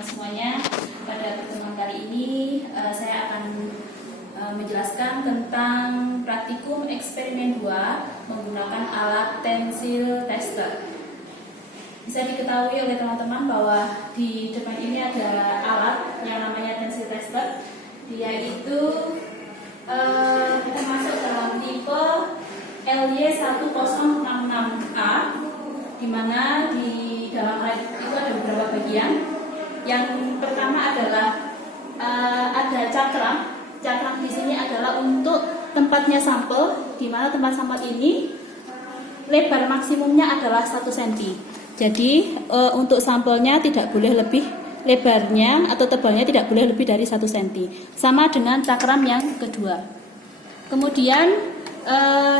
teman-teman semuanya. Pada pertemuan kali ini saya akan menjelaskan tentang praktikum eksperimen 2 menggunakan alat tensil tester. Bisa diketahui oleh teman-teman bahwa di depan ini ada alat yang namanya tensil tester. Dia itu termasuk dalam tipe LY1066A, di mana di dalam alat itu ada beberapa bagian. Yang pertama adalah ada cakram. Cakram di sini adalah untuk tempatnya sampel, di mana tempat sampel ini lebar maksimumnya adalah 1 cm. Jadi untuk sampelnya tidak boleh lebih, lebarnya atau tebalnya tidak boleh lebih dari 1 cm. Sama dengan cakram yang kedua. Kemudian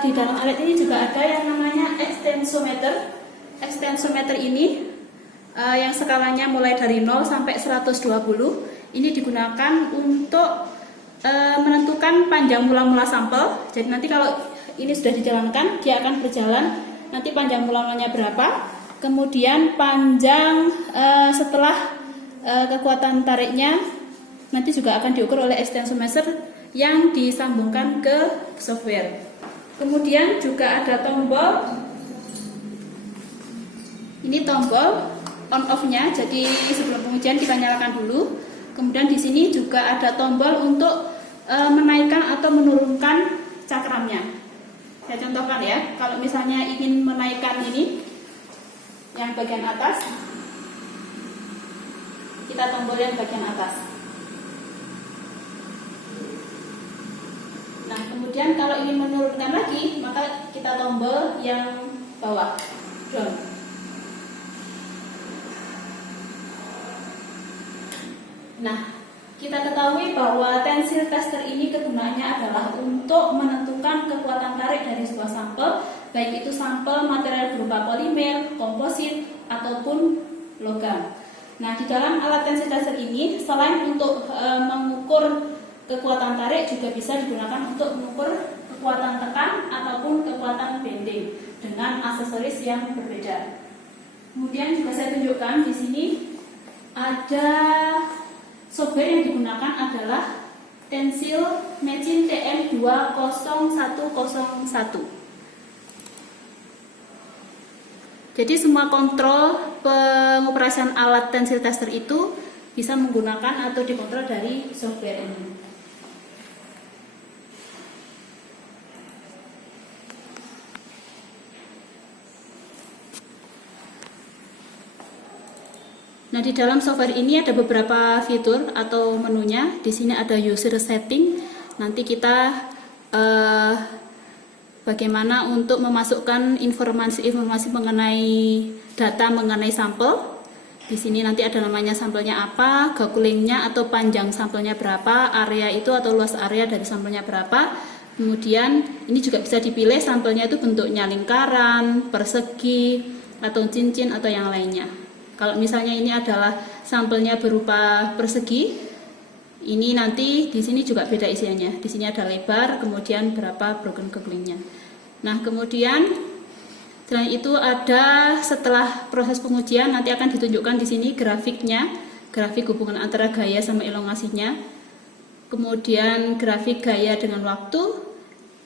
di dalam alat ini juga ada yang namanya ekstensometer. Ekstensometer ini yang skalanya mulai dari 0 sampai 120. Ini digunakan untuk menentukan panjang mula-mula sampel. Jadi nanti kalau ini sudah dijalankan, dia akan berjalan nanti panjang mula-mulanya berapa. Kemudian panjang setelah kekuatan tariknya nanti juga akan diukur oleh ekstensometer yang disambungkan ke software. Kemudian juga ada tombol. Ini tombol on off-nya. Jadi sebelum pengujian kita nyalakan dulu. Kemudian di sini juga ada tombol untuk menaikkan atau menurunkan cakramnya. Saya contohkan ya. Kalau misalnya ingin menaikkan ini yang bagian atas, kita tombol yang bagian atas. Nah, kemudian kalau ingin menurunkan lagi, maka kita tombol yang bawah, down. Nah, kita ketahui bahwa tensil tester ini kegunaannya adalah untuk menentukan kekuatan tarik dari sebuah sampel, baik itu sampel material berupa polimer, komposit, ataupun logam. Nah, di dalam alat tensil tester ini, selain untuk mengukur kekuatan tarik, juga bisa digunakan untuk mengukur kekuatan tekan ataupun kekuatan bending dengan aksesoris yang berbeda. Kemudian juga saya tunjukkan di sini ada software yang digunakan adalah Tensil Machine TM20101. Jadi semua kontrol pengoperasian alat tensil tester itu bisa menggunakan atau dikontrol dari software ini. Nah, di dalam software ini ada beberapa fitur atau menunya. Di sini ada user setting. Nanti kita bagaimana untuk memasukkan informasi mengenai data mengenai sampel. Di sini nanti ada namanya sampelnya apa, gauge-length-nya atau panjang sampelnya berapa, area itu atau luas area dari sampelnya berapa. Kemudian ini juga bisa dipilih sampelnya itu bentuknya lingkaran, persegi, atau cincin atau yang lainnya. Kalau misalnya ini adalah sampelnya berupa persegi, ini nanti di sini juga beda isiannya. Di sini ada lebar, kemudian berapa broken gauge-length-nya. Nah, kemudian selain itu ada setelah proses pengujian nanti akan ditunjukkan di sini grafiknya, grafik hubungan antara gaya sama elongasinya. Kemudian grafik gaya dengan waktu,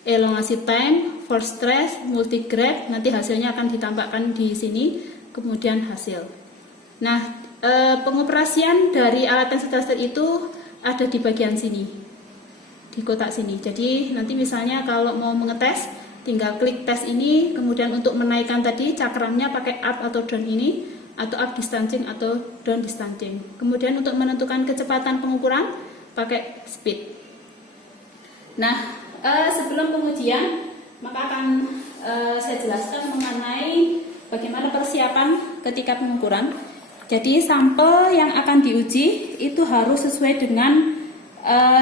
elongasi time, force stress, multigraph, nanti hasilnya akan ditampakkan di sini, kemudian hasil. Nah, pengoperasian dari alat tensil tester itu ada di bagian sini, di kotak sini. Jadi nanti misalnya kalau mau mengetes, tinggal klik tes ini, kemudian untuk menaikkan tadi cakramnya pakai up atau down ini, atau up distancing atau down distancing. Kemudian untuk menentukan kecepatan pengukuran pakai speed. Nah, sebelum pengujian maka akan saya jelaskan mengenai bagaimana persiapan ketika pengukuran. Jadi sampel yang akan diuji itu harus sesuai dengan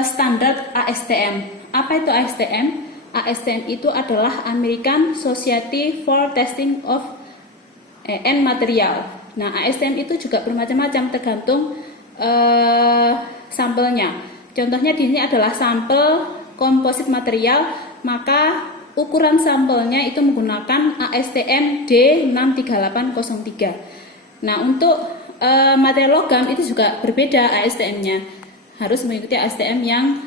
standar ASTM. Apa itu ASTM? ASTM itu adalah American Society for Testing of and Material. Nah, ASTM itu juga bermacam-macam tergantung sampelnya. Contohnya di sini adalah sampel komposit material, maka ukuran sampelnya itu menggunakan ASTM D63803. Nah, untuk material logam itu juga berbeda ASTM-nya. Harus mengikuti ASTM yang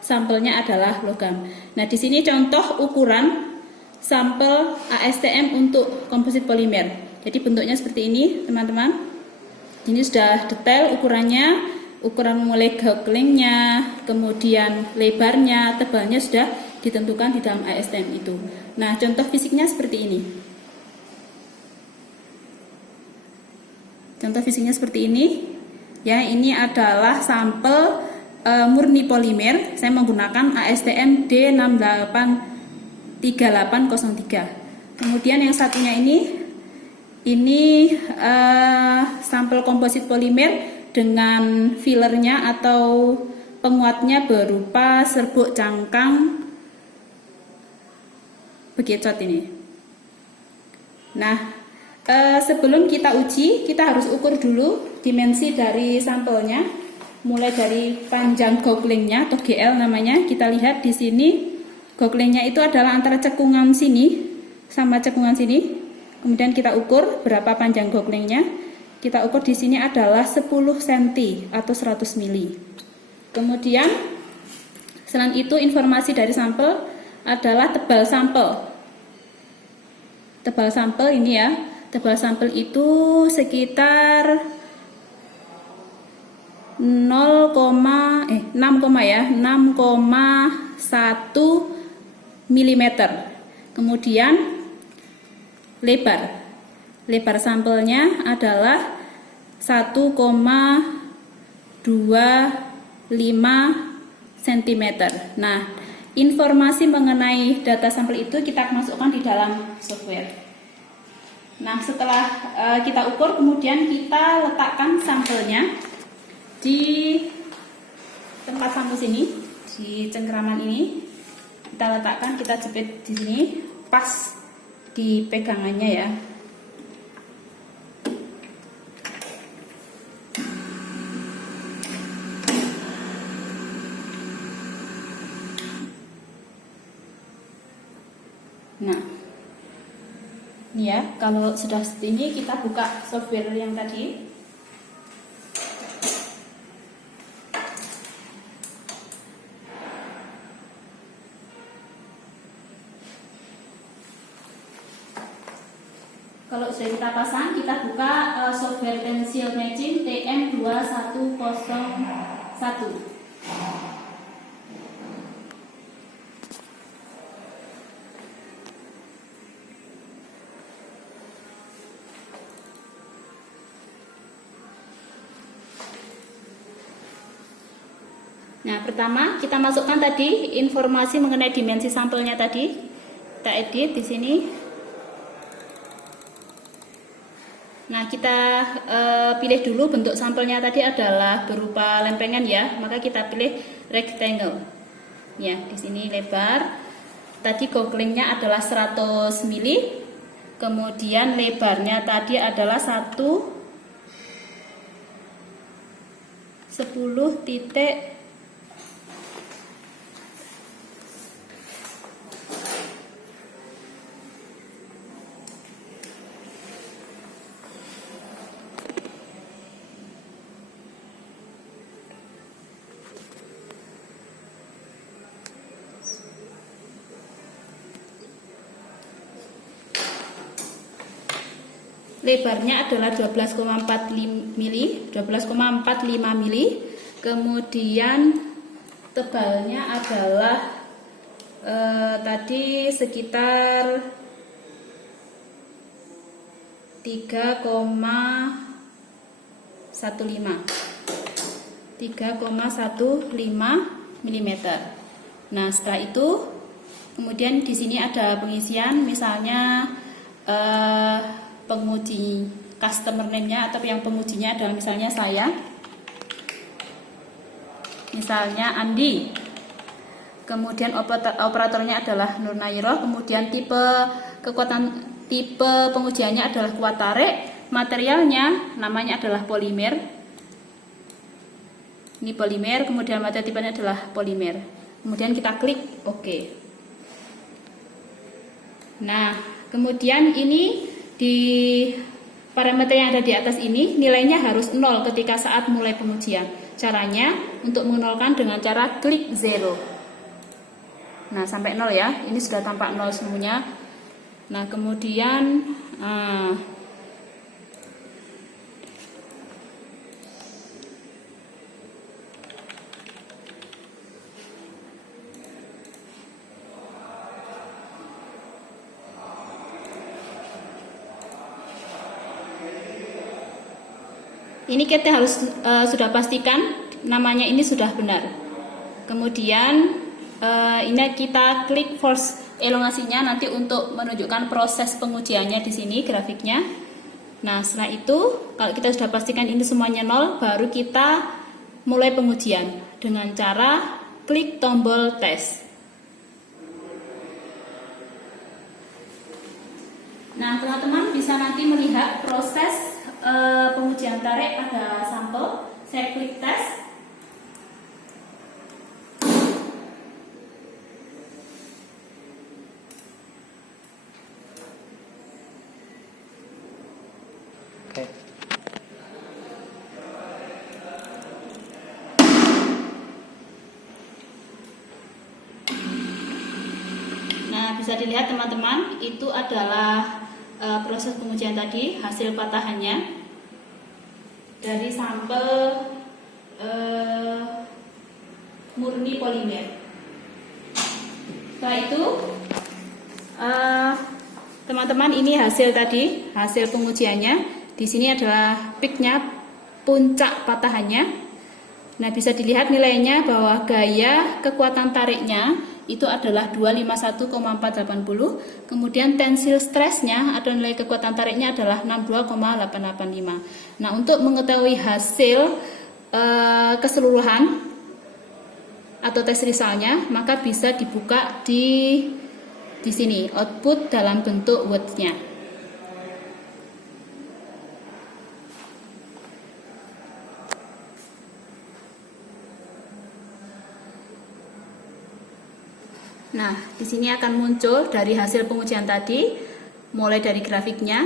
sampelnya adalah logam. Nah, di sini contoh ukuran sampel ASTM untuk komposit polimer. Jadi bentuknya seperti ini, teman-teman. Ini sudah detail ukurannya, ukuran mulai gauklingnya, kemudian lebarnya, tebalnya sudah ditentukan di dalam ASTM itu. Nah, contoh fisiknya seperti ini. Contoh fisiknya seperti ini. Ya, ini adalah sampel murni polimer. Saya menggunakan ASTM D683803. Kemudian yang satunya ini sampel komposit polimer dengan fillernya atau penguatnya berupa serbuk cangkang bekicot ini. Nah, sebelum kita uji, kita harus ukur dulu dimensi dari sampelnya. Mulai dari panjang gauklingnya atau GL namanya, kita lihat di sini gauklingnya itu adalah antara cekungan sini sama cekungan sini. Kemudian kita ukur berapa panjang gauklingnya. Kita ukur di sini adalah 10 cm atau 100 mili. Kemudian selain itu informasi dari sampel adalah tebal sampel. Tebal sampel ini ya, tebal sampel itu sekitar 6,1 mm. Kemudian lebar sampelnya adalah 1,25 cm. Nah, informasi mengenai data sampel itu kita masukkan di dalam software. Nah, setelah kita ukur, kemudian kita letakkan sampelnya di tempat sampel sini, di cengkeraman ini. Kita letakkan, kita jepit di sini pas di pegangannya ya. Nah, ini ya, kalau sudah seperti ini kita buka software yang tadi. Kalau sudah kita pasang, kita buka software Pencil Matching TM2101. Nah, pertama kita masukkan tadi informasi mengenai dimensi sampelnya tadi. Kita edit di sini. Nah, kita pilih dulu bentuk sampelnya tadi adalah berupa lempengan ya, maka kita pilih rectangle. Ya, di sini lebar. Tadi gauklingnya adalah 100 mili. Kemudian lebarnya tadi adalah 10 titik. Lebarnya adalah 12,45 mili. Kemudian tebalnya adalah tadi sekitar 3,15 mm. Nah, setelah itu kemudian di sini ada pengisian, misalnya penguji customer name-nya atau yang pengujinya adalah misalnya saya, misalnya Andi. Kemudian operatornya adalah Nur Nairoh. Kemudian tipe pengujiannya adalah kuat tarik. Materialnya namanya adalah polimer. Ini polimer. Kemudian material tipenya adalah polimer. Kemudian kita klik OK. Nah, kemudian ini di parameter yang ada di atas ini nilainya harus 0 ketika saat mulai pengujian. Caranya untuk menolkan dengan cara klik 0. Nah, sampai 0 ya. Ini sudah tampak 0 semuanya. Nah, kemudian ini kita harus sudah pastikan namanya ini sudah benar. Kemudian ini kita klik force elongasinya nanti untuk menunjukkan proses pengujiannya di sini grafiknya. Nah, setelah itu kalau kita sudah pastikan ini semuanya 0, baru kita mulai pengujian dengan cara klik tombol tes. Nah, teman-teman bisa nanti melihat proses pengujian tarik pada sampel. Saya klik tes. Oke. Nah, bisa dilihat teman-teman, itu adalah proses pengujian tadi, hasil patahannya dari sampel murni polimer. Setelah itu teman-teman, ini hasil tadi, hasil pengujiannya. Di sini adalah peaknya, puncak patahannya. Nah, bisa dilihat nilainya bahwa gaya kekuatan tariknya itu adalah 251,480. Kemudian tensil stresnya atau nilai kekuatan tariknya adalah 62,885. Nah, untuk mengetahui hasil keseluruhan atau tes resultnya, maka bisa dibuka di sini, output dalam bentuk Word-nya. Nah, di sini akan muncul dari hasil pengujian tadi, mulai dari grafiknya,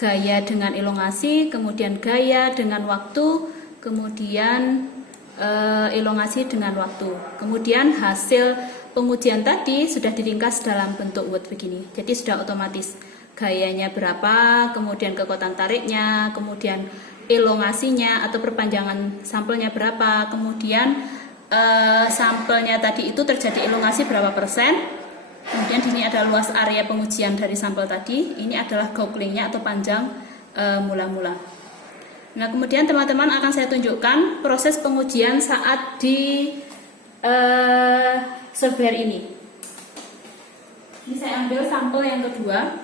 gaya dengan elongasi, kemudian gaya dengan waktu, kemudian elongasi dengan waktu. Kemudian hasil pengujian tadi sudah diringkas dalam bentuk Word begini. Jadi sudah otomatis gayanya berapa, kemudian kekuatan tariknya, kemudian elongasinya atau perpanjangan sampelnya berapa, kemudian sampelnya tadi itu terjadi elongasi berapa persen. Kemudian di sini ada luas area pengujian dari sampel tadi. Ini adalah gauklingnya atau panjang mula-mula. Nah, kemudian teman-teman akan saya tunjukkan proses pengujian saat di software ini. Ini saya ambil sampel yang kedua.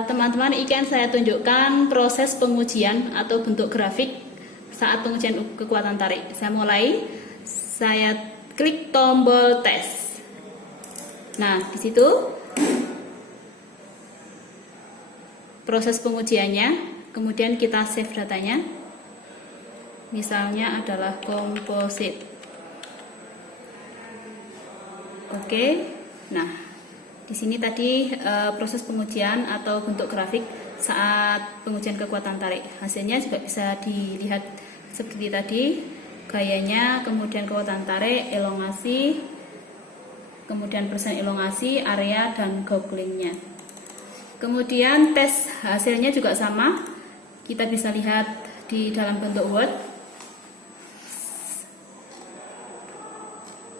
Teman-teman, ikan saya tunjukkan proses pengujian atau bentuk grafik saat pengujian kekuatan tarik. Saya mulai, saya klik tombol tes. Nah, di situ proses pengujiannya, kemudian kita save datanya. Misalnya adalah komposit. Oke. Nah, di sini tadi proses pengujian atau bentuk grafik saat pengujian kekuatan tarik. Hasilnya juga bisa dilihat seperti tadi, gayanya, kemudian kekuatan tarik, elongasi, kemudian persen elongasi, area, dan gauklingnya. Kemudian tes hasilnya juga sama, kita bisa lihat di dalam bentuk Word.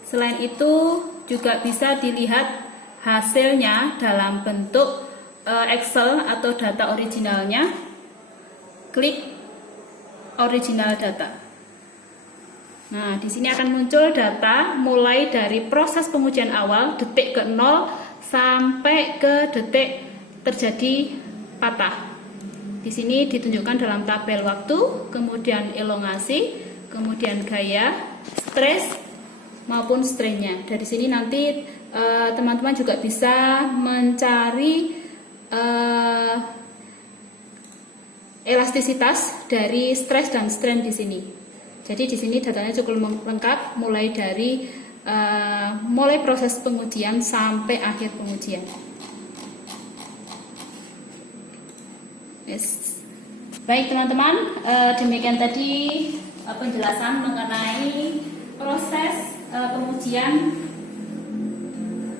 Selain itu juga bisa dilihat hasilnya dalam bentuk Excel atau data originalnya. Klik original data. Nah, di sini akan muncul data mulai dari proses pengujian awal detik ke 0 sampai ke detik terjadi patah. Di sini ditunjukkan dalam tabel waktu, kemudian elongasi, kemudian gaya, stres maupun strainnya. Dari sini nanti teman-teman juga bisa mencari elastisitas dari stres dan strain di sini. Jadi di sini datanya cukup lengkap, mulai dari mulai proses pengujian sampai akhir pengujian. Yes. Baik teman-teman, demikian tadi penjelasan mengenai proses pengujian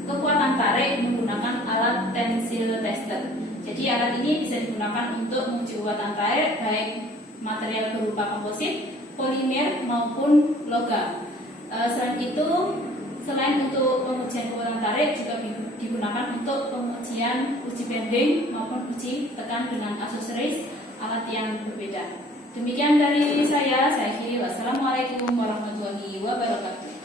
kekuatan tarik menggunakan alat tensile tester. Jadi alat ini bisa digunakan untuk menguji kekuatan tarik baik material berupa komposit, polimer maupun logam. Selain untuk pengujian kekuatan tarik juga digunakan untuk pengujian uji bending maupun uji tekan dengan aksesoris alat yang berbeda. Demikian dari saya akhiri. Wassalamualaikum warahmatullahi wabarakatuh.